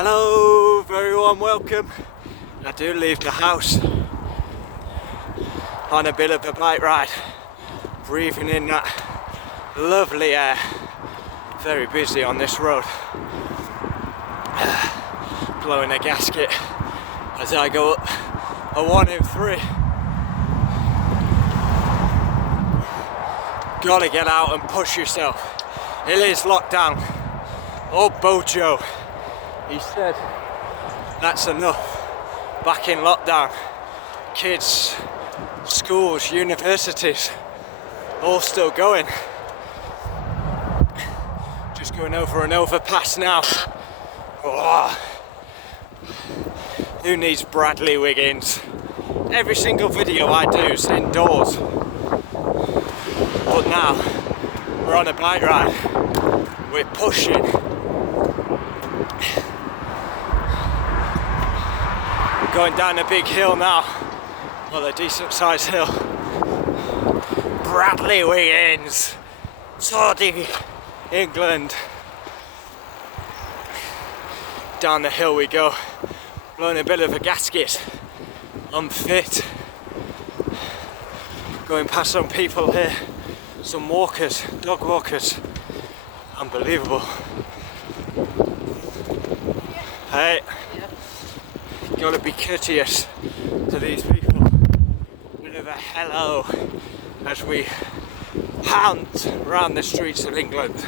Hello, very warm welcome. I do leave the house on a bit of a bike ride, breathing in that lovely air. Very busy on this road. Blowing a gasket as I go up a 1 in 3. Gotta get out and push yourself. It is lockdown. Oh, Bojo, he said that's enough. Back in lockdown. Kids, schools, universities, all still going. Just going over an overpass now. Oh. Who needs Bradley Wiggins? Every single video I do is indoors. But now, we're on a bike ride. We're pushing. We're going down a big hill now. Well, a decent sized hill. Bradley Wiggins. Saudi, England. Down the hill we go. Blowing a bit of a gasket. Unfit. Going past some people here. Some walkers, dog walkers. Unbelievable. Hey, you gotta be courteous to these people. Bit of a hello as we hunt around the streets of England.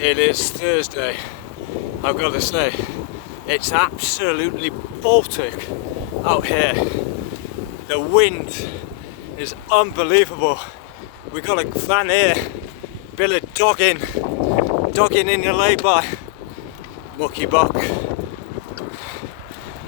It is Thursday. I've got to say, it's absolutely Baltic out here. The wind is unbelievable. We got a van here, bit of dogging in the lay-by. Mucky buck.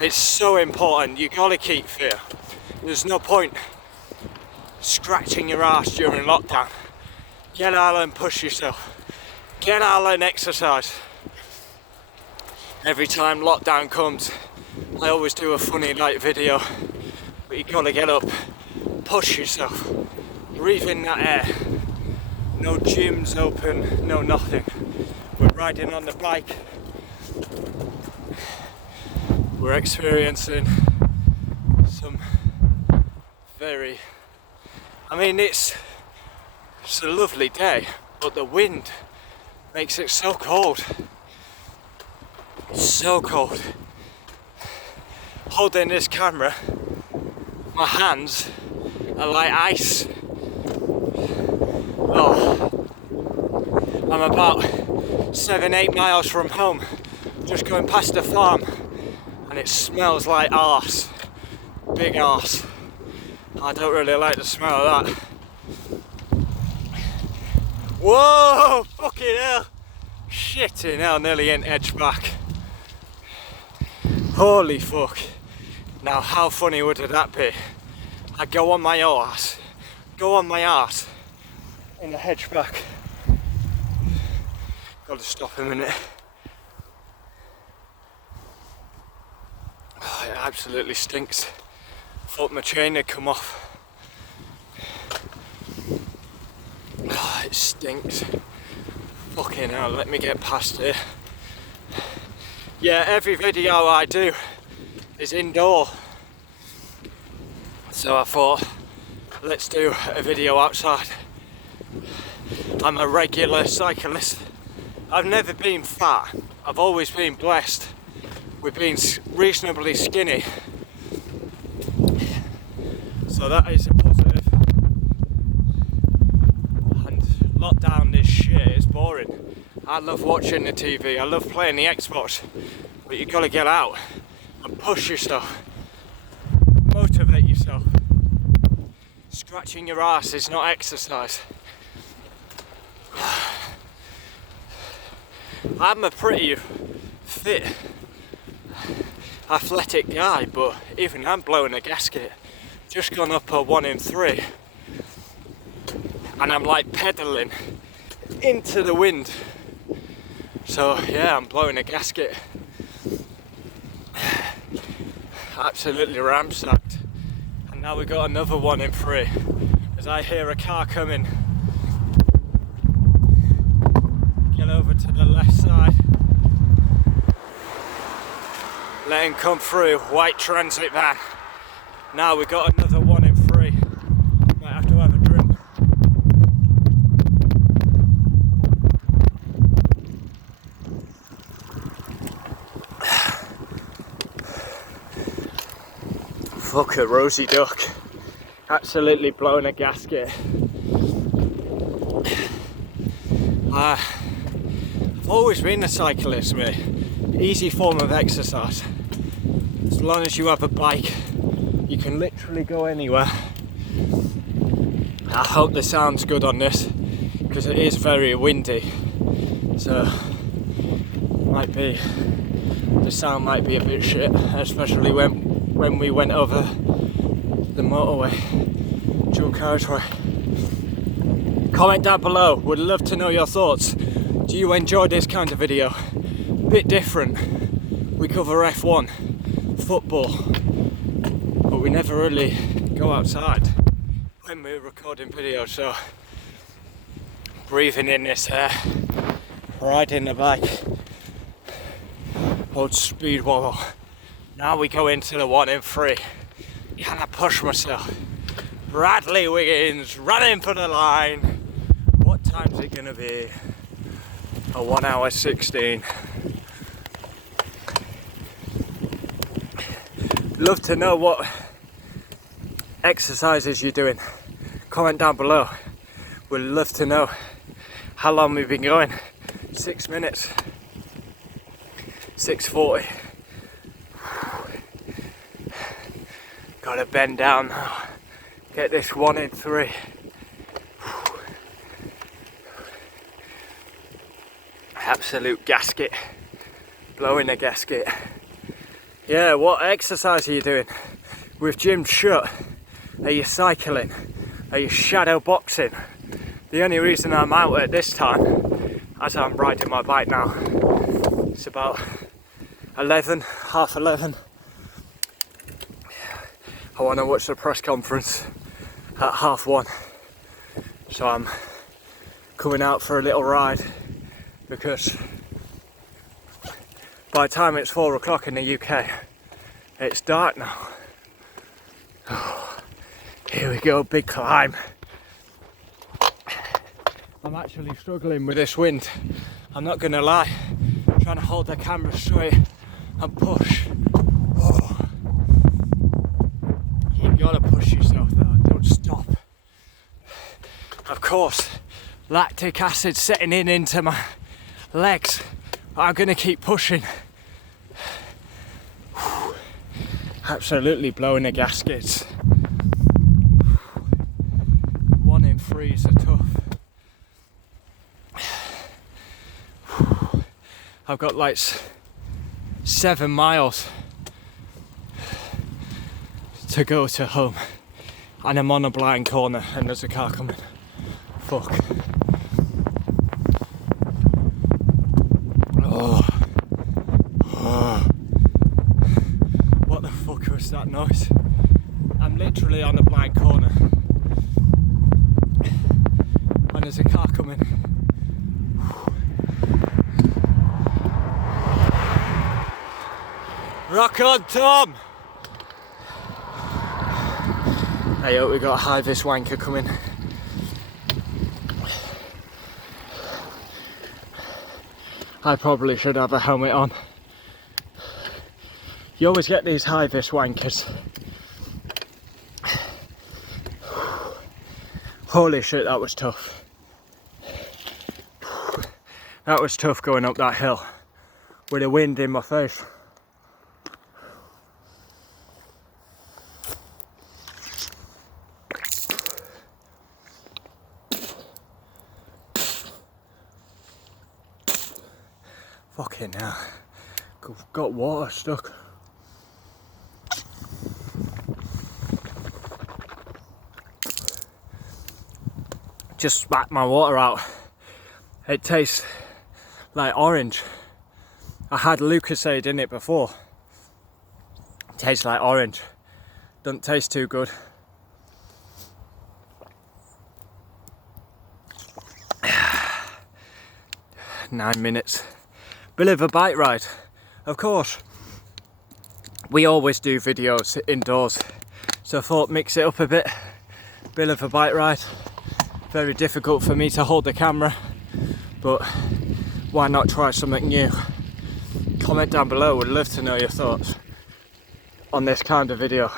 It's so important, you gotta keep fit. There's no point scratching your ass during lockdown. Get out and push yourself. Get out and exercise. Every time lockdown comes, I always do a funny light video, but you gotta get up, push yourself, breathe in that air. No gyms open, no nothing. We're riding on the bike. We're experiencing some very, it's a lovely day, but the wind makes it so cold. It's so cold. Holding this camera, my hands are like ice. Oh, I'm about 7-8 miles from home, just going past a farm, and it smells like arse. Big arse. I don't really like the smell of that. Whoa, fucking hell. Shitting hell, nearly ain't edged back. Holy fuck. Now how funny would that be? I go on my arse in the hedgeback. Got to stop a minute. Oh, it absolutely stinks. Thought my chain had come off. Oh, it stinks. Fucking hell, let me get past here. Yeah, every video I do is indoor. So I thought, let's do a video outside. I'm a regular cyclist. I've never been fat. I've always been blessed with being reasonably skinny. So that is a positive. And lockdown is shit, it's boring. I love watching the TV, I love playing the Xbox. But you gotta get out and push yourself. Motivate yourself. Scratching your ass is not exercise. I'm a pretty fit, athletic guy, but even I'm blowing a gasket. Just gone up a 1 in 3. And I'm like pedaling into the wind. So yeah, I'm blowing a gasket. Absolutely ramsacked. And now we got another 1 in 3. As I hear a car coming. swinging over to the left side. Let him come through, white transit van. Now we've got another 1 in 3. Might have to have a drink. Fuck a rosy duck. Absolutely blowing a gasket. I've always been a cyclist, mate. Easy form of exercise. As long as you have a bike, you can literally go anywhere. I hope the sound's good on this, because it is very windy. So, the sound might be a bit shit, especially when we went over the motorway, dual carriageway. Comment down below, would love to know your thoughts. Do you enjoy this kind of video? Bit different. We cover F1, football, but we never really go outside when we're recording videos, so breathing in this air, riding the bike, old speed wobble. Now we go into the 1 in 3. Can I push myself? Bradley Wiggins running for the line. What time's it gonna be? A 1 hour 16. Love to know what exercises you're doing. Comment down below. We'd love to know how long we've been going. 6 minutes. 6:40. Gotta bend down now. Get this 1 in 3. Absolute gasket. Blowing a gasket. Yeah, what exercise are you doing? With gym shut? Are you cycling? Are you shadow boxing? The only reason I'm out at this time, as I'm riding my bike now, it's about 11, half 11. I want to watch the press conference at 1:30, so I'm coming out for a little ride, because by the time it's 4 o'clock in the UK, it's dark now. Oh, here we go, big climb. I'm actually struggling with this wind, I'm not gonna lie. I'm trying to hold the camera straight and push. Oh. You gotta push yourself though, don't stop. Of course, lactic acid setting in into my legs, but I'm gonna keep pushing. Absolutely blowing the gaskets. 1 in 3s are tough. I've got like 7 miles to go to home, and I'm on a blind corner and there's a car coming. Fuck. Oh. Oh. What the fuck was that noise? I'm literally on a blind corner and there's a car coming. Rock on, Tom! Hey, we got a high-vis wanker coming. I probably should have a helmet on. You always get these high-vis wankers. Holy shit, that was tough. That was tough going up that hill with the wind in my face. Fucking hell, got water stuck. Just spat my water out. It tastes like orange. I had Lucasade in it before. It tastes like orange. Doesn't taste too good. 9 minutes. Bit of a bike ride. Of course, we always do videos indoors, so I thought mix it up a bit. Bit of a bike ride. Very difficult for me to hold the camera, but why not try something new? Comment down below, would love to know your thoughts on this kind of video.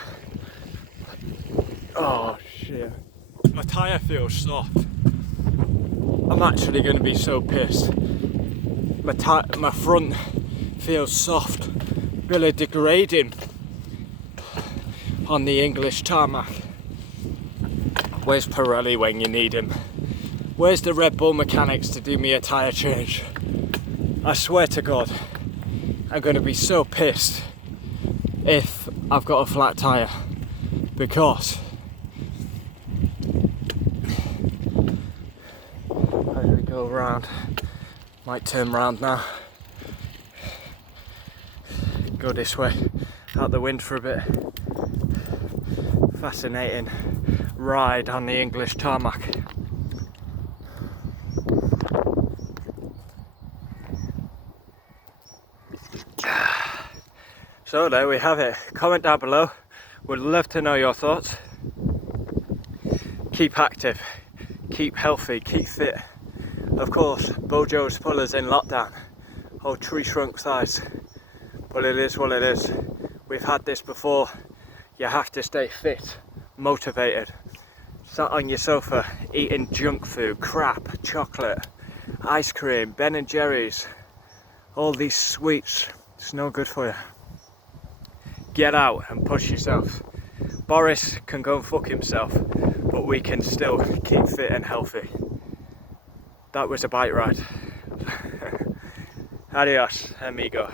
Oh shit, my tyre feels soft. I'm actually going to be so pissed. My front feels soft, really degrading on the English tarmac. Where's Pirelli when you need him? Where's the Red Bull mechanics to do me a tyre change? I swear to God, I'm going to be so pissed if I've got a flat tyre, because how do we go around? Might turn round now. Go this way, out the wind for a bit. Fascinating ride on the English tarmac. So there we have it. Comment down below. Would love to know your thoughts. Keep active, keep healthy, keep fit. Of course, Bojo's put us in lockdown. Oh, tree shrunk thighs. But it is what it is. We've had this before. You have to stay fit, motivated. Sat on your sofa, eating junk food, crap, chocolate, ice cream, Ben and Jerry's. All these sweets. It's no good for you. Get out and push yourself. Boris can go and fuck himself, but we can still keep fit and healthy. That was a bike ride. Adios, amigo.